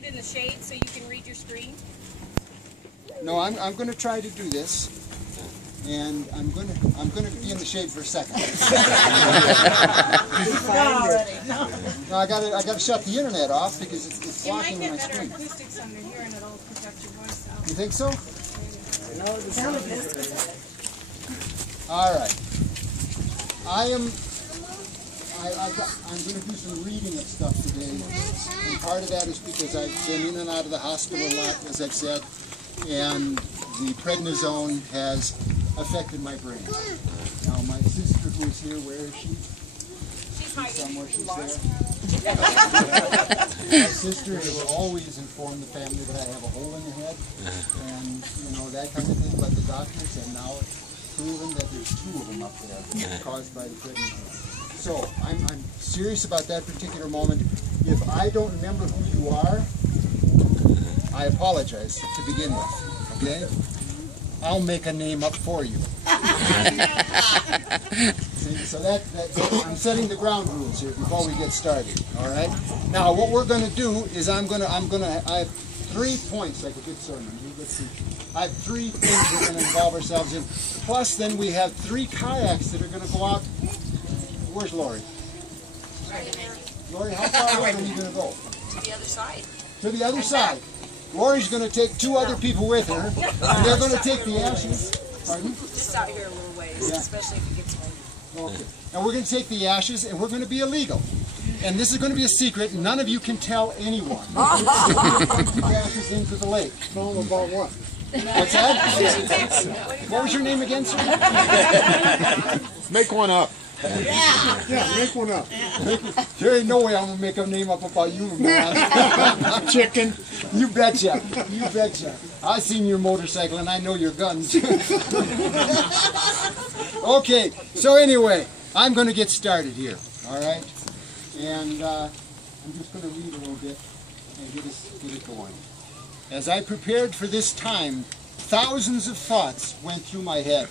Stand in the shade so you can read your screen. No, I'm going to try to do this, and I'm going to be in the shade for a second. No, I got to shut the internet off because it's blocking my screen. You might get better acoustics under here, and it'll project your voice out. You think so? All right. I'm going to do some reading of stuff today, and part of that is because I've been in and out of the hospital a lot, as I've said, and the prednisone has affected my brain. Now, my sister, who is here, where is she? She's hiding. Somewhere she's there. My sister has always informed the family that I have a hole in the head, and that kind of thing. But the doctors have now proven that there's 2 of them up there caused by the prednisone. So I'm serious about that particular moment. If I don't remember who you are, I apologize to begin with. Okay? I'll make a name up for you. See, so I'm setting the ground rules here before we get started. All right. Now what we're going to do is I have 3 points like a good sermon. Let's see. I have 3 things we're going to involve ourselves in. Plus, then we have 3 kayaks that are going to go out. Where's Lori? Lori, how far away are you going to go? To the other side. To the other side. Lori's going to take 2 other people with her, and they're going to take the ashes. Pardon? Just out here a little ways, especially if it gets windy. Okay. And we're going to take the ashes, and we're going to be illegal. And this is going to be a secret. None of you can tell anyone. Take the ashes into the lake. Tell them about what? What's that? What was your name again, sir? Make one up. Yeah, make one up. There ain't no way I'm going to make a name up about you, man. Chicken. You betcha. You betcha. I've seen your motorcycle and I know your guns. Okay, so anyway, I'm going to get started here, all right? And I'm just going to read a little bit and get it going. As I prepared for this time, thousands of thoughts went through my head.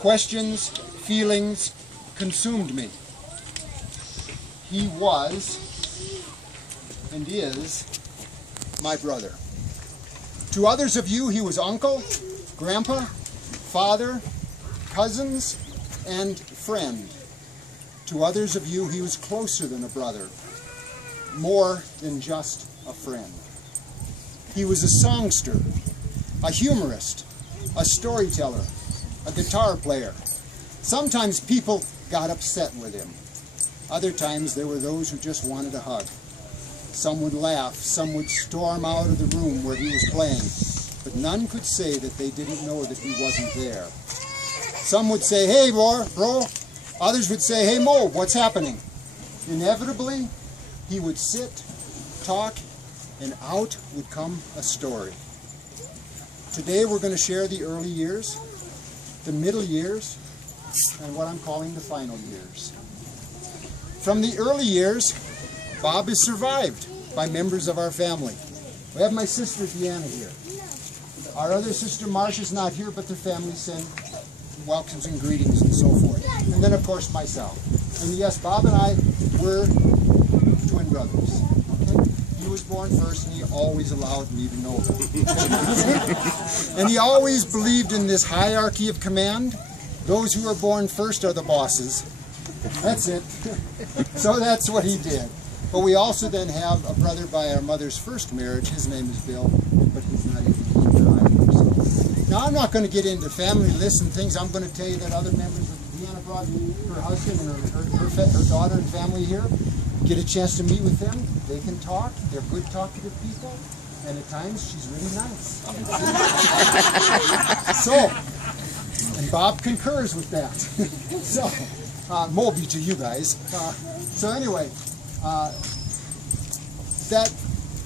Questions, feelings, consumed me. He was and is my brother. To others of you, he was uncle, grandpa, father, cousins, and friend. To others of you, he was closer than a brother, more than just a friend. He was a songster, a humorist, a storyteller, a guitar player. Sometimes people got upset with him. Other times there were those who just wanted a hug. Some would laugh, some would storm out of the room where he was playing, but none could say that they didn't know that he wasn't there. Some would say, "Hey, bro." Others would say, "Hey, Mo, what's happening?" Inevitably, he would sit, talk, and out would come a story. Today we're going to share the early years, the middle years, and what I'm calling the final years. From the early years, Bob is survived by members of our family. We have my sister Deanna here. Our other sister Marcia's not here, but their family send welcomes and greetings and so forth. And then of course myself. And yes, Bob and I were twin brothers. Okay? He was born first and he always allowed me to know that. And he always believed in this hierarchy of command. Those who are born first are the bosses. That's it. So that's what he did. But we also then have a brother by our mother's first marriage. His name is Bill, but he's not able to keep it either. So. Now I'm not going to get into family lists and things. I'm going to tell you that other members of Deanna brought her husband and her daughter and family here. Get a chance to meet with them. They can talk. They're good talkative people. And at times she's really nice. So. And Bob concurs with that. So, Moby to you guys. So anyway,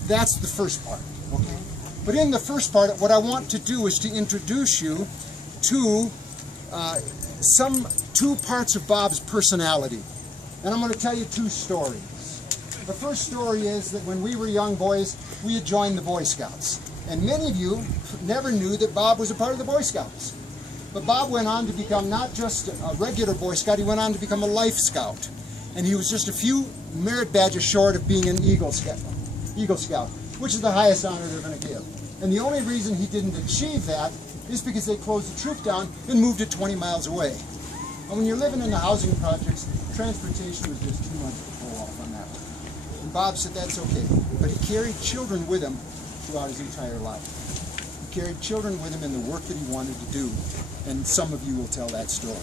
that's the first part. Okay. But in the first part, what I want to do is to introduce you to two parts of Bob's personality, and I'm going to tell you 2 stories. The first story is that when we were young boys, we had joined the Boy Scouts, and many of you never knew that Bob was a part of the Boy Scouts. But Bob went on to become not just a regular Boy Scout, he went on to become a Life Scout. And he was just a few merit badges short of being an Eagle Scout. which is the highest honor they're going to give. And the only reason he didn't achieve that is because they closed the troop down and moved it 20 miles away. And when you're living in the housing projects, transportation was just too much to pull off on that one. And Bob said that's okay. But he carried children with him throughout his entire life. He carried children with him in the work that he wanted to do. And some of you will tell that story.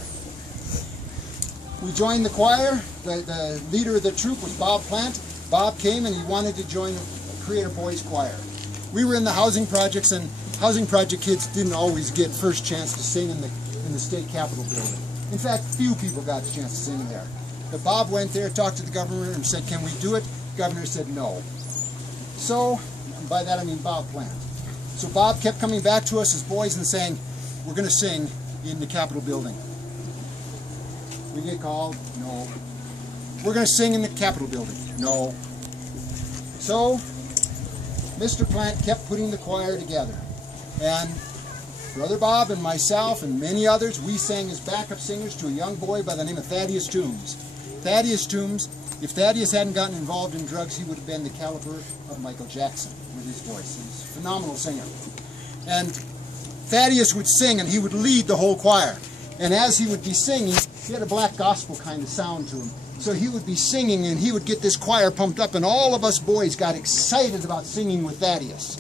We joined the choir. The leader of the troop was Bob Plant. Bob came and he wanted to create a boys' choir. We were in the housing projects, and housing project kids didn't always get first chance to sing in the state capitol building. In fact, few people got the chance to sing there. But Bob went there, talked to the governor, and said, "Can we do it?" The governor said no. So, and by that I mean Bob Plant. So Bob kept coming back to us as boys and saying, "We're going to sing in the capitol building." We get called, no. "We're going to sing in the capitol building, no." So Mr. Plant kept putting the choir together, and Brother Bob and myself and many others, we sang as backup singers to a young boy by the name of Thaddeus Toombs. Thaddeus Toombs, if Thaddeus hadn't gotten involved in drugs, he would have been the caliber of Michael Jackson with his voice. He was a phenomenal singer. And Thaddeus would sing, and he would lead the whole choir. And as he would be singing, he had a black gospel kind of sound to him. So he would be singing, and he would get this choir pumped up, and all of us boys got excited about singing with Thaddeus.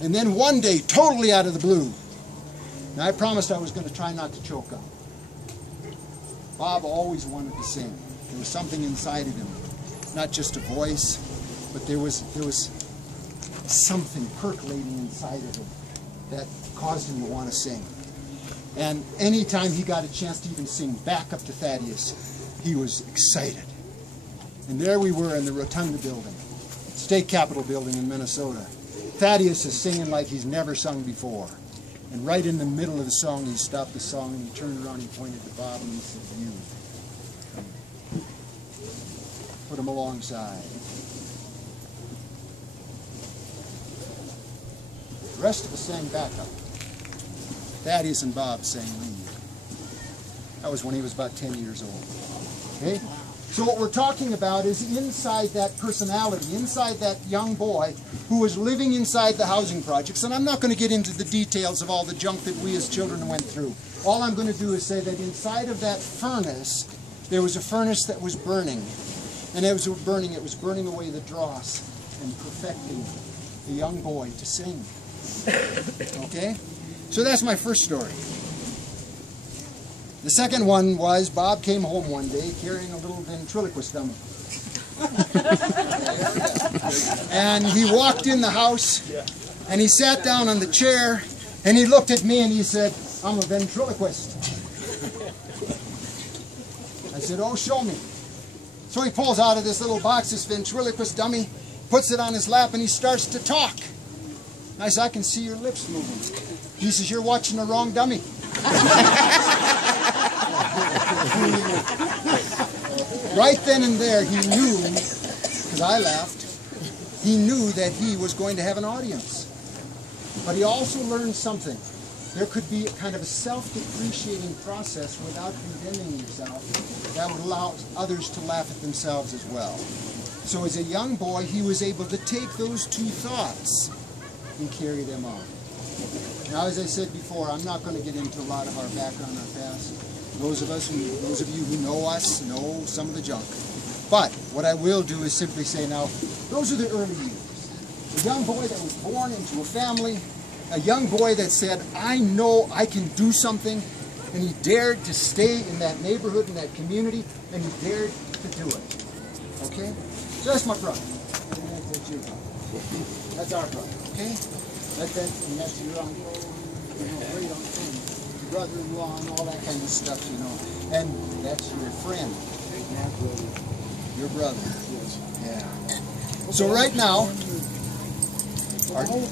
And then one day, totally out of the blue, now I promised I was going to try not to choke up. Bob always wanted to sing. There was something inside of him, not just a voice, but there was something percolating inside of him that caused him to want to sing. And anytime he got a chance to even sing back up to Thaddeus, he was excited. And there we were in the Rotunda building, state capitol building in Minnesota. Thaddeus is singing like he's never sung before. And right in the middle of the song, he stopped the song and he turned around and he pointed to Bob and he said, "You." Put him alongside. The rest of us sang backup. Thaddeus and Bob sang lead. That was when he was about 10 years old. Okay? So what we're talking about is inside that personality, inside that young boy who was living inside the housing projects. And I'm not going to get into the details of all the junk that we as children went through. All I'm going to do is say that inside of that furnace, there was a furnace that was burning. And it was burning away the dross and perfecting the young boy to sing. Okay? So that's my first story. The second one was Bob came home one day carrying a little ventriloquist dummy. And he walked in the house and he sat down on the chair and he looked at me and he said, "I'm a ventriloquist." I said, "Oh, show me." So he pulls out of this little box this ventriloquist dummy, puts it on his lap, and he starts to talk. I said, "I can see your lips moving." He says, "You're watching the wrong dummy." Right then and there, he knew, because I laughed, he knew that he was going to have an audience. But he also learned something. There could be a kind of a self-depreciating process without condemning yourself that would allow others to laugh at themselves as well. So as a young boy, he was able to take those two thoughts and carry them on. Now, as I said before, I'm not going to get into a lot of our background, our past. Those of you who know us know some of the junk. But what I will do is simply say now, those are the early years. A young boy that was born into a family, a young boy that said, "I know I can do something," and he dared to stay in that neighborhood, in that community, and he dared to do it. Okay? So that's my brother. That's your brother. That's our brother. Okay? And that's your uncle, great uncle, your brother-in-law, and all that kind of stuff, And that's your friend. Your brother. Yes. Yeah. So right now, all the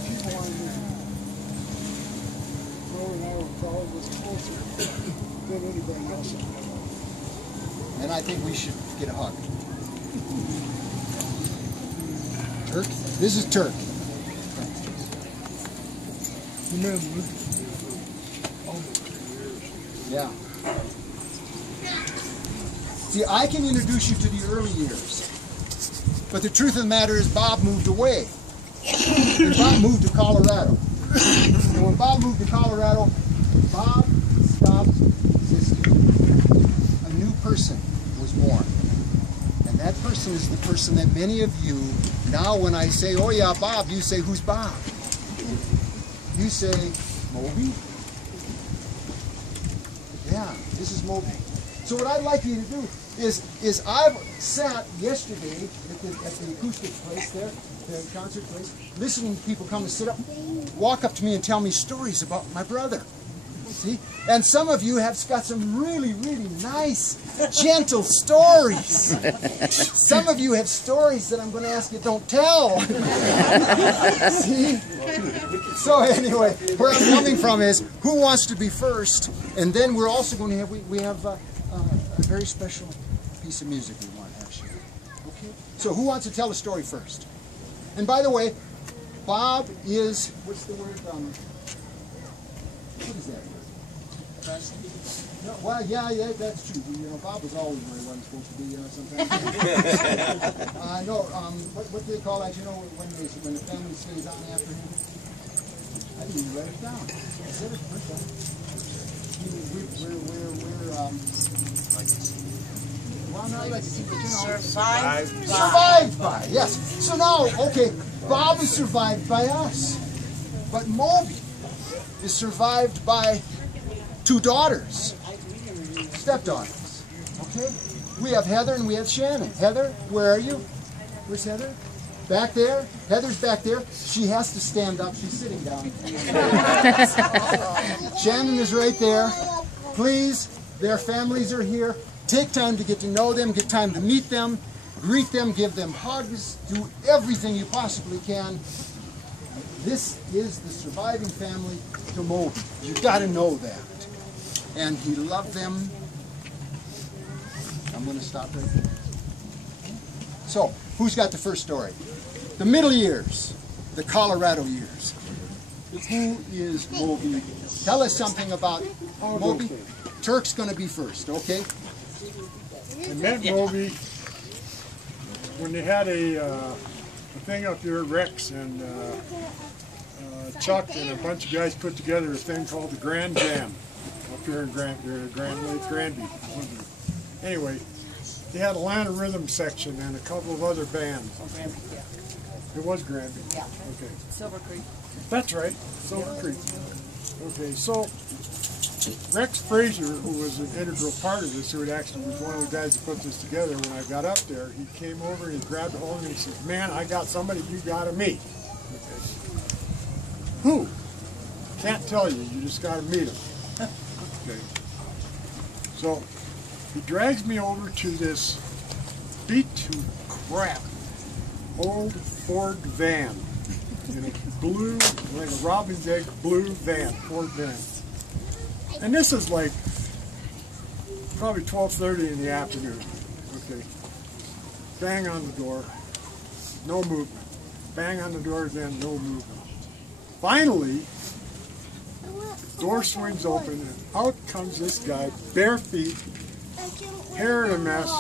people I knew, Joe and I were probably closer than anybody else. And I think we should get a hug. Turk? This is Turk. Remember? Yeah. See, I can introduce you to the early years. But the truth of the matter is Bob moved away. and Bob moved to Colorado. And when Bob moved to Colorado, Bob stopped existing. A new person was born. And that person is the person that many of you, now when I say, oh yeah, Bob, you say, who's Bob? You say, Moby? Yeah, this is Moby. So what I'd like you to do is I've sat yesterday at the acoustic place there, the concert place, listening to people come and sit up, walk up to me and tell me stories about my brother. See? And some of you have got some really, really nice, gentle stories. Some of you have stories that I'm going to ask you don't tell. See? So anyway, where I'm coming from is, who wants to be first? And then we're also going to have, we have a very special piece of music we want to share. Okay? So who wants to tell a story first? And by the way, Bob is, what's the word? What is that word? No, well, yeah, that's true. You know, Bob was always where he wasn't supposed to be, sometimes. No, what do they call that? You know, when the family stays on after him? I didn't even write it down. I said it first time. Well, no, I like to see, but you know. Survived by, yes. So now, okay, Bob is survived by us. But Moby is survived by 2 daughters, stepdaughters, okay? We have Heather and we have Shannon. Heather, where are you? Where's Heather? Back there? Heather's back there. She has to stand up. She's sitting down. Shannon is right there. Please, their families are here. Take time to get to know them, get time to meet them, greet them, give them hugs, do everything you possibly can. This is the surviving family to Moby. You've got to know that. And he loved them. I'm going to stop right there. So, who's got the first story? The middle years, the Colorado years. Who is Moby? Tell us something about Moby. Turk's going to be first, okay? I met Moby when they had a thing up here, Rex and Chuck and a bunch of guys put together a thing called the Grand Jam up here in Granby. Anyway, they had a Atlanta Rhythm section and a couple of other bands. It was Granby. Yeah. Okay. Silver Creek. That's right, Silver Creek. Okay, so Rex Frazier, who was an integral part of this, who actually was one of the guys that put this together when I got up there, he came over and he grabbed a hold of me and he said, man, I got somebody you got to meet. Okay. Who? Can't tell you, you just got to meet him. Okay. So he drags me over to this beat to crap old Ford van in a blue, like a robin's egg blue van, Ford van. And this is like probably 12:30 in the afternoon. Okay. Bang on the door, no movement. Bang on the door again, no movement. Finally, door swings open and out comes this guy, bare feet, hair in a mess,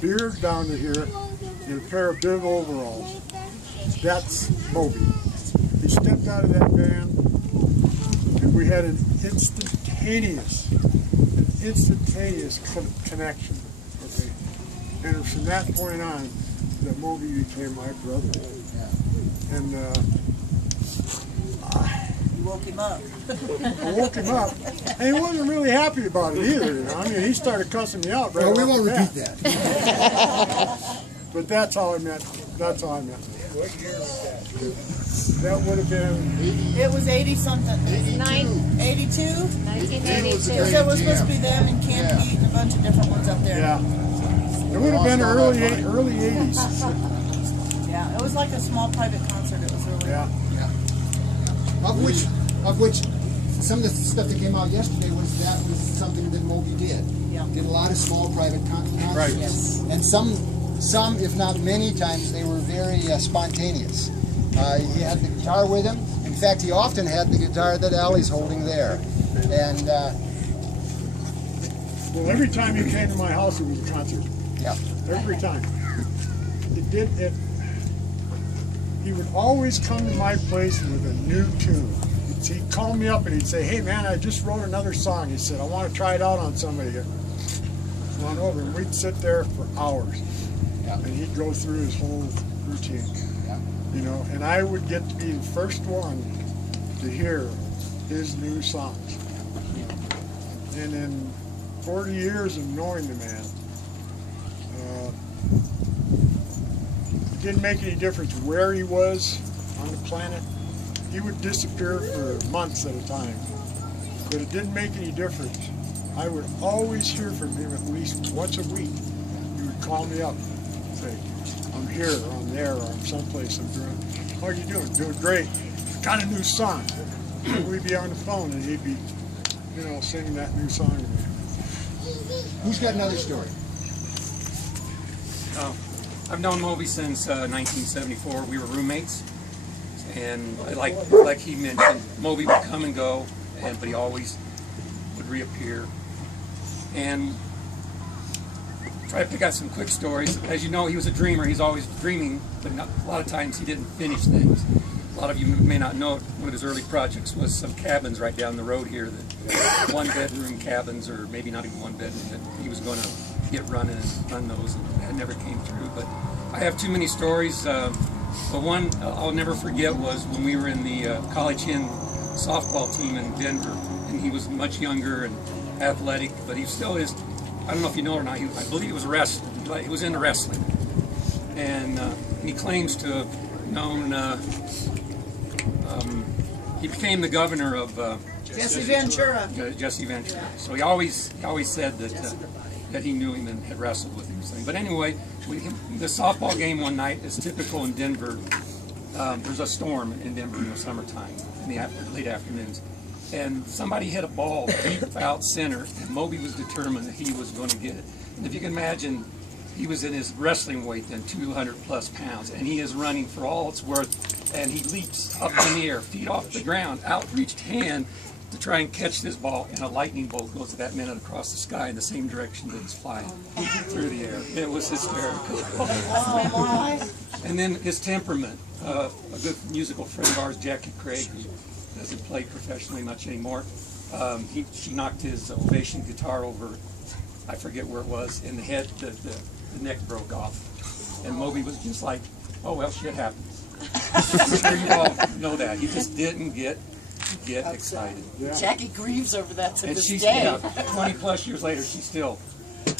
beard down to here, and a pair of big overalls. That's Moby. He stepped out of that van, and we had an instantaneous connection. Okay, and it was from that point on that Moby became my brother. And You woke him up. I woke him up, and he wasn't really happy about it either. You know, I mean, he started cussing me out. Right Well, we won't repeat that. But that's how I met. That's how I met. What year was that? That would have been. It was 80 something. 82? 1982. Because It was supposed to be them and Camp Pete and a bunch of different ones up there. Yeah. It would have been early 80s. Yeah, it was like a small private concert. It was really. Yeah. Of which some of the stuff that came out yesterday was something that Moby did. Yeah. Did a lot of small private concerts. Right. Yes. And some, if not many times, they were very spontaneous. He had the guitar with him. In fact, he often had the guitar that Allie's holding there. And Well, every time you came to my house, it was a concert. yeah. Every time. It did it. he would always come to my place with a new tune. He'd call me up and he'd say, "Hey man, I just wrote another song." He said, "I want to try it out on somebody." Come on over, and we'd sit there for hours. Yeah. And he'd go through his whole routine. Yeah. You know, and I would get to be the first one to hear his new songs. And in 40 years of knowing the man, it didn't make any difference where he was on the planet. He would disappear for months at a time, but it didn't make any difference. I would always hear from him at least once a week. He would call me up and say, "I'm here, or I'm there, or I'm someplace, I'm doing, how are you doing?" "Doing great. Got a new song." We'd be on the phone and he'd be, you know, singing that new song to me. Who's got another story? I've known Moby since 1974. We were roommates, and like he mentioned, Moby would come and go, but he always would reappear. And try to pick out some quick stories. As you know, he was a dreamer. He's always dreaming, but a lot of times he didn't finish things. A lot of you may not know, one of his early projects was some cabins right down the road here, that one-bedroom cabins, or maybe not even one bedroom, that he was going to get running and run those, and that never came through. But I have too many stories. But one I'll never forget was when we were in the College Hen softball team in Denver, and he was much younger and athletic, but he still is. I don't know if you know or not. I believe he was a wrestler. He was into wrestling, and he claims to have known. He became the governor of Jesse Ventura. Jesse Ventura. So he always said that he knew him and had wrestled with him. But anyway, the softball game one night is typical in Denver. There's a storm in Denver in the summertime, in the late afternoons. And somebody hit a ball deep out center, and Moby was determined that he was going to get it. And if you can imagine, he was in his wrestling weight then, 200 plus pounds, and he is running for all it's worth, and he leaps up in the air, feet off the ground, outreached hand to try and catch this ball, and a lightning bolt goes at that minute across the sky in the same direction that it's flying through the air. It was hysterical. And then his temperament. A good musical friend of ours, Jackie Craig, who doesn't play professionally much anymore, she knocked his Ovation guitar over, I forget where it was, in the head, the neck broke off. And Moby was just like, "Oh well, shit happens." I'm sure you all know that. He just didn't get excited. Yeah. Jackie grieves over that to this day. Yeah, 20 plus years later, she still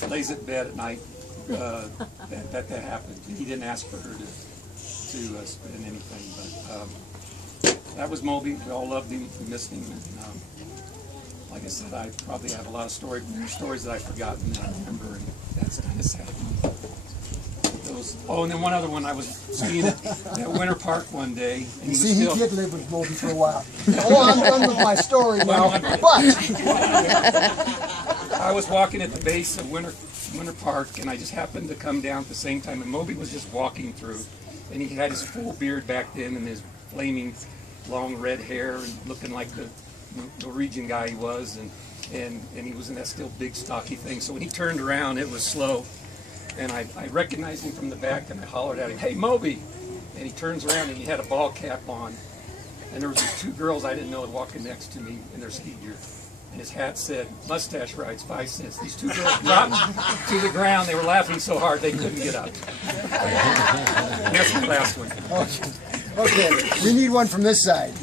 lays at bed at night that happened. He didn't ask for her to spend anything, but that was Moby. We all loved him, we missed him. And, like I said, I probably have a lot of stories that I've forgotten that I remember, and that's kind of sad. And then one other one, I was skiing at Winter Park one day. And he did live with Moby for a while. Oh, I'm done with my story now, but I was walking at the base of Winter Park, and I just happened to come down at the same time, and Moby was just walking through, and he had his full beard back then, and his flaming long red hair, and looking like the Norwegian guy he was, and he was in that still big stocky thing. So when he turned around, it was slow. And I recognized him from the back, and I hollered at him, "Hey, Moby!" And he turns around, and he had a ball cap on. And there was these two girls I didn't know walking next to me in their ski gear. And his hat said, "Mustache rides 5 cents." These two girls dropped to the ground. They were laughing so hard they couldn't get up. And that's the last one. Okay, we need one from this side.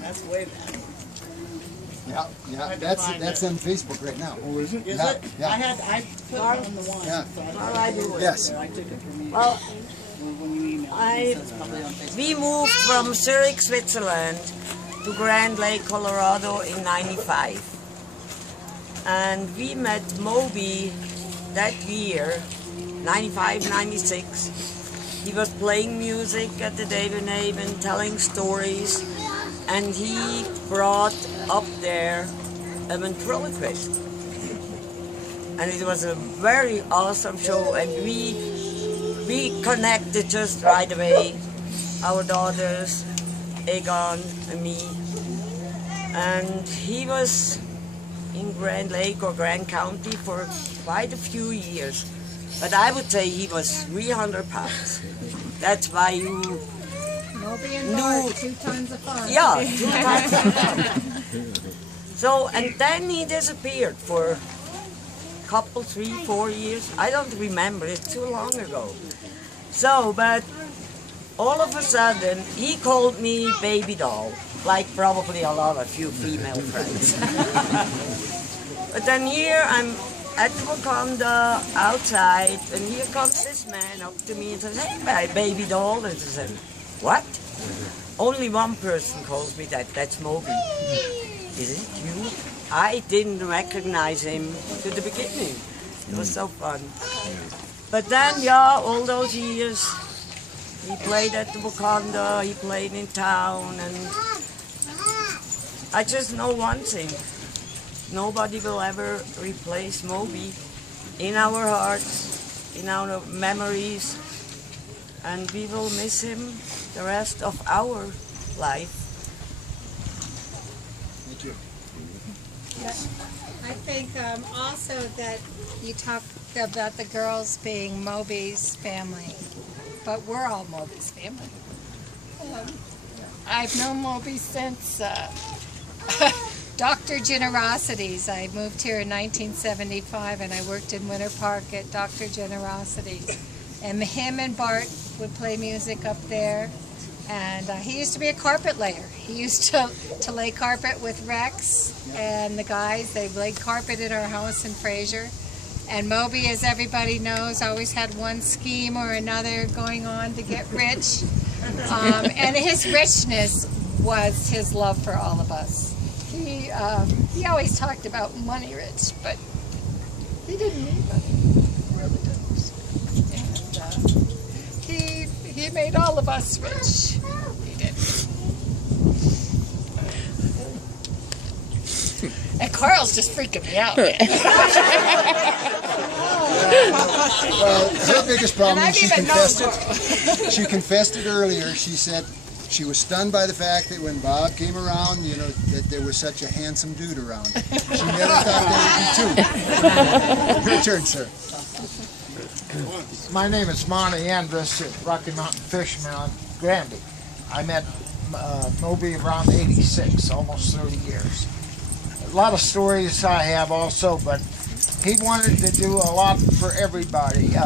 That's way back. Yeah, that's on Facebook right now. Oh, is it? Is Yeah, it? yeah. I put it on the one. Yeah. So I do it. Yes. I took it from you. Well, When you emailed me, so it's probably on Facebook. we moved from Zurich, Switzerland to Grand Lake, Colorado in '95. And we met Moby that year, 95, 96. He was playing music at the David Haven, telling stories, and he brought up there a ventriloquist. And it was a very awesome show, and we connected just right away, our daughters, Egon and me. And he was in Grand Lake or Grand County for quite a few years. But I would say he was 300 pounds. That's why you Moby and Bart, 2 tons of fun. Yeah, 2 times a month. So, and then he disappeared for a couple, 3, 4 years. I don't remember, it's too long ago. So, but all of a sudden, he called me baby doll, like probably a lot of you female friends. But then here I'm at the Wakanda outside, and here comes this man up to me and says, "Hey, baby doll." And I said, "What?" Only one person calls me that. That's Moby. Is it you? I didn't recognize him to the beginning. It was so fun. But then, yeah, all those years, he played at the Wakanda, he played in town, and I just know one thing. Nobody will ever replace Moby in our hearts, in our memories, and we will miss him the rest of our life. Thank you. I think also that you talk about the girls being Moby's family, but we're all Moby's family. I've known Moby since Dr. Generosity's. I moved here in 1975 and I worked in Winter Park at Dr. Generosity's. And him and Bart would play music up there. And he used to be a carpet layer. He used to lay carpet with Rex and the guys. They laid carpet in our house in Fraser. And Moby, as everybody knows, always had one scheme or another going on to get rich. And his richness was his love for all of us. He always talked about money rich, but he didn't need money. He really didn't. And he made all of us rich. He did. And Carl's just freaking me out, man. Well, her biggest problem is she confessed it. She confessed it earlier. She said she was stunned by the fact that when Bob came around, you know, that there was such a handsome dude around. She never thought there would be two. Your turn, sir. My name is Monty Andrus at Rocky Mountain Fish Mill in Granby. I met Moby around 86, almost 30 years. A lot of stories I have also, but he wanted to do a lot for everybody.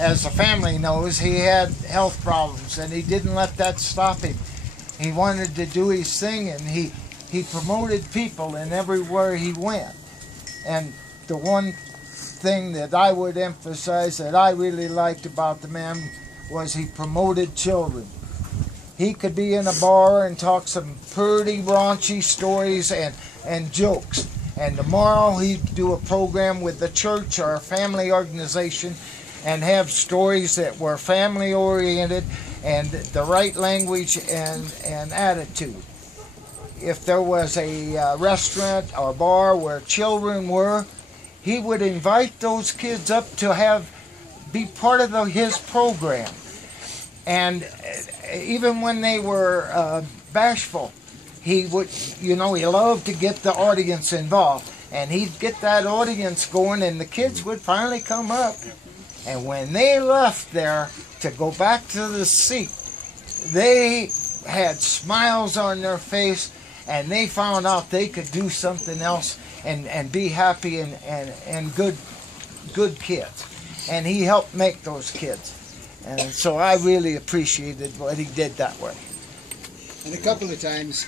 As the family knows, he had health problems, and he didn't let that stop him. He wanted to do his thing, and he promoted people in everywhere he went. And the one thing that I would emphasize that I really liked about the man was he promoted children. He could be in a bar and talk some pretty raunchy stories and jokes. And tomorrow he'd do a program with the church or a family organization and have stories that were family oriented and the right language and attitude. If there was a restaurant or bar where children were, he would invite those kids up to be part of his program. And even when they were bashful, he would, you know, he loved to get the audience involved. And he'd get that audience going, and the kids would finally come up. And when they left there to go back to the seat, they had smiles on their face, and they found out they could do something else and be happy and good kids. And he helped make those kids. And so I really appreciated what he did that way. And a couple of times,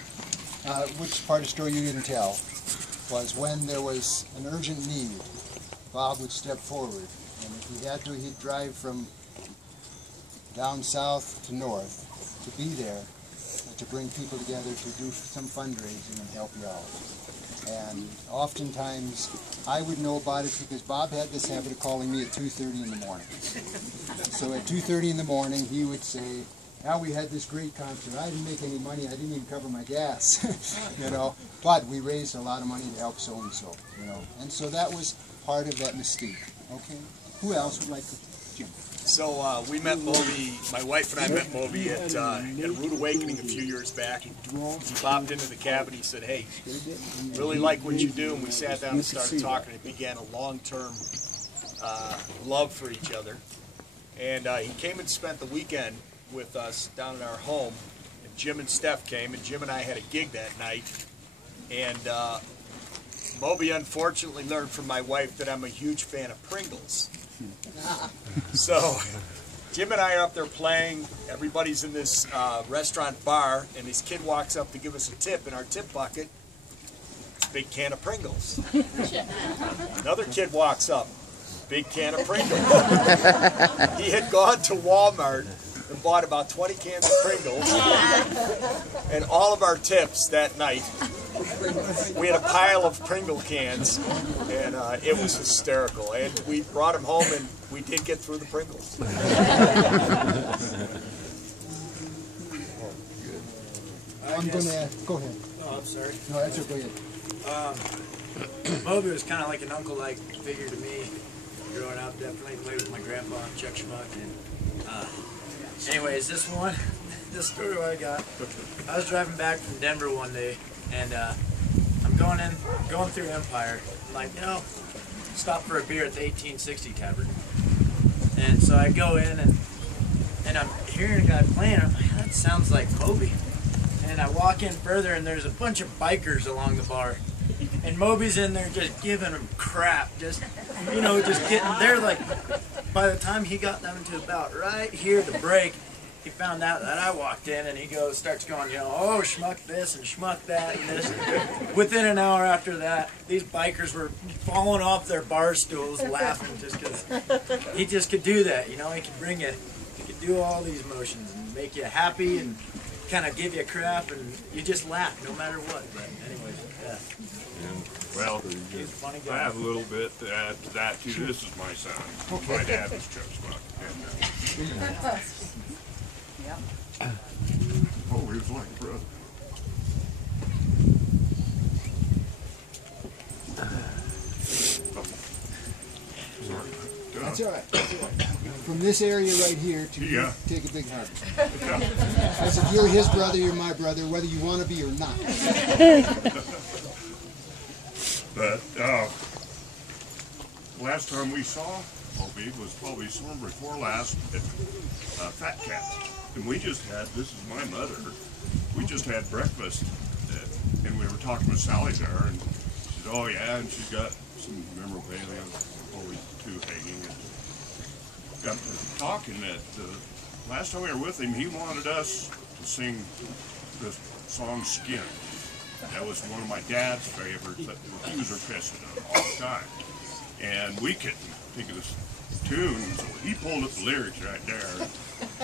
which part of the story you didn't tell, was when there was an urgent need, Bob would step forward. And if he had to, he'd drive from down south to north to be there, to bring people together to do some fundraising and help you out. And oftentimes, I would know about it because Bob had this habit of calling me at 2:30 in the morning. So at 2:30 in the morning, he would say, "Now we had this great concert. I didn't make any money. I didn't even cover my gas, you know. But we raised a lot of money to help so-and-so, you know." And so that was part of that mystique. Okay. Who else would like to? Jim. So we met Moby, my wife and I met Moby at Rude Awakening a few years back. He popped into the cabin, he said, "Hey, really like what you do," and we sat down and started talking. It began a long-term love for each other. And he came and spent the weekend with us down in our home. And Jim and Steph came, and Jim and I had a gig that night. And Moby unfortunately learned from my wife that I'm a huge fan of Pringles. So Jim and I are up there playing. Everybody's in this restaurant bar, and this kid walks up to give us a tip. In our tip bucket, it's a big can of Pringles. Another kid walks up, big can of Pringles. He had gone to Walmart and bought about 20 cans of Pringles, and all of our tips that night. We had a pile of Pringle cans, and it was hysterical. And we brought them home, and we did get through the Pringles. I'm going to go ahead. Oh, I'm sorry. No, that's okay. Moby was kind of like an uncle-like figure to me growing up. Definitely played with my grandpa, Chuck Schmuck. And anyways, this story I got. I was driving back from Denver one day, and I'm going through Empire. I'm like, stop for a beer at the 1860 Tavern. And so I go in, and I'm hearing a guy playing. I'm like, that sounds like Moby. And I walk in further, and there's a bunch of bikers along the bar. And Moby's in there just giving them crap, just getting there. Like, by the time he got them to about right here to break, he found out that I walked in, and he starts going, oh, schmuck this and schmuck that and this. Within an hour after that, these bikers were falling off their bar stools laughing just because he just could do that, He could do all these motions and make you happy and kind of give you crap, and you just laugh no matter what. But anyways, yeah. Well, He's a funny guy. I have a little bit to add to that too. This is my son. My dad was Chuck Schmuck. Oh, he was like a brother. That's all right. That's all right. From this area right here to take a big hug. I said, you're his brother, you're my brother, whether you want to be or not. But last time we saw Moby was probably summer before last at Fat Cat. And we just had, this is my mother, we just had breakfast, and we were talking with Sally there, and she said, oh yeah, and she's got some memorabilia, always two hanging, and got to talking that last time we were with him, he wanted us to sing the song Skin. That was one of my dad's favorites that he was requesting it all the time. And we couldn't think of this tune, so he pulled up the lyrics right there.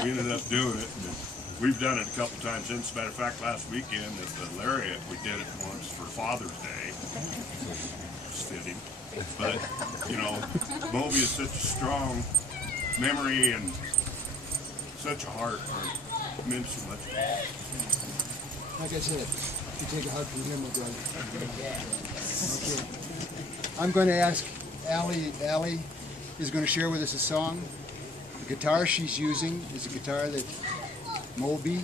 We ended up doing it. And we've done it a couple times since. As a matter of fact, last weekend at the Lariat, we did it once for Father's Day. It's fitting. But, Moby is such a strong memory and such a heart. It meant so much. Like I said, you take a hug from him, my brother. Okay. I'm going to ask Allie. Allie is going to share with us a song. The guitar she's using is a guitar that Moby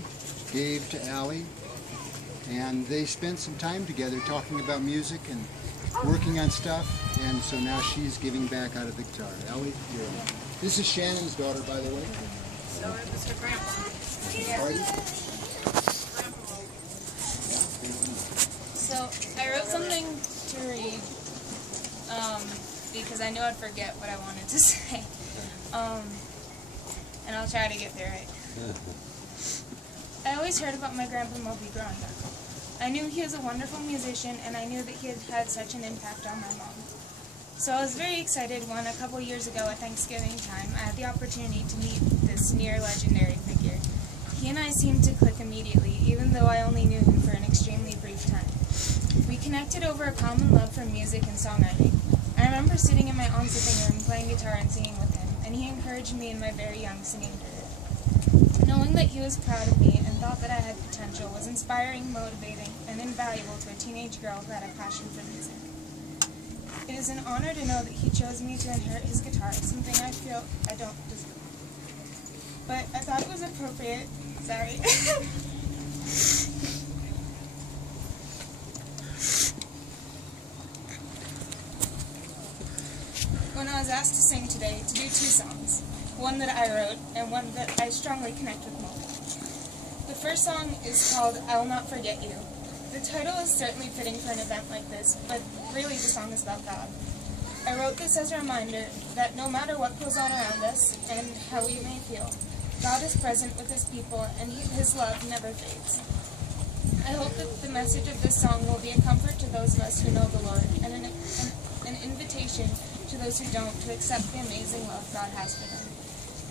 gave to Allie, and they spent some time together talking about music and working on stuff, and so now she's giving back out of the guitar. Allie, you're on. This is Shannon's daughter, by the way. So it was her grandpa. Pardon? So I wrote something to read because I knew I'd forget what I wanted to say. And I'll try to get through it. I always heard about my grandpa Moby growing up. I knew he was a wonderful musician, and I knew that he had had such an impact on my mom. So I was very excited when a couple years ago at Thanksgiving time I had the opportunity to meet this near legendary figure. He and I seemed to click immediately, even though I only knew him for an extremely brief time. We connected over a common love for music and songwriting. I remember sitting in my aunt's living room playing guitar and singing with him, and he encouraged me in my very young singing career. Knowing that he was proud of me and thought that I had potential was inspiring, motivating, and invaluable to a teenage girl who had a passion for music. It is an honor to know that he chose me to inherit his guitar, something I feel I don't deserve. But I thought it was appropriate. Sorry. When I was asked to sing today, to do two songs. one that I wrote, and one that I strongly connect with Moby. The first song is called I'll Not Forget You. The title is certainly fitting for an event like this, but really the song is about God. I wrote this as a reminder that no matter what goes on around us and how we may feel, God is present with His people and His love never fades. I hope that the message of this song will be a comfort to those of us who know the Lord and an invitation to those who don't to accept the amazing love God has for them.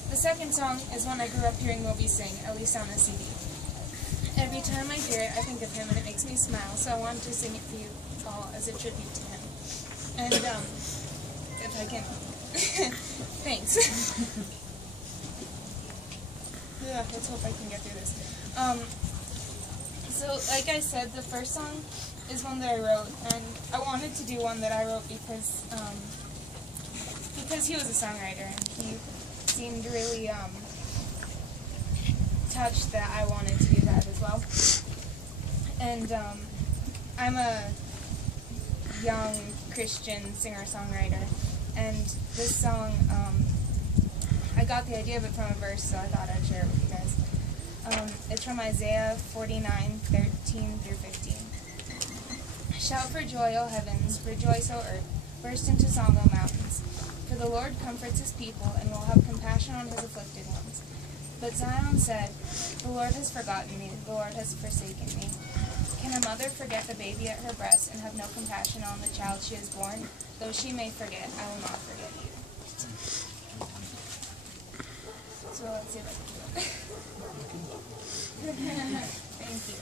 The second song is one I grew up hearing Moby sing, at least on a CD. Every time I hear it, I think of him and it makes me smile, so I wanted to sing it for you all as a tribute to him. And, if I can... Thanks. Yeah, let's hope I can get through this. So, like I said, the first song is one that I wrote, and I wanted to do one that I wrote because he was a songwriter, and he seemed really touched that I wanted to do that as well. And I'm a young Christian singer-songwriter, and this song, I got the idea of it from a verse, so I thought I'd share it with you guys. It's from Isaiah 49:13-15. Shout for joy, O heavens, rejoice, O earth, burst into song, O mountains. For the Lord comforts His people and will have compassion on His afflicted ones. But Zion said, the Lord has forgotten me, the Lord has forsaken me. Can a mother forget the baby at her breast and have no compassion on the child she has born? Though she may forget, I will not forget you. So let's see if I can do it. Thank you.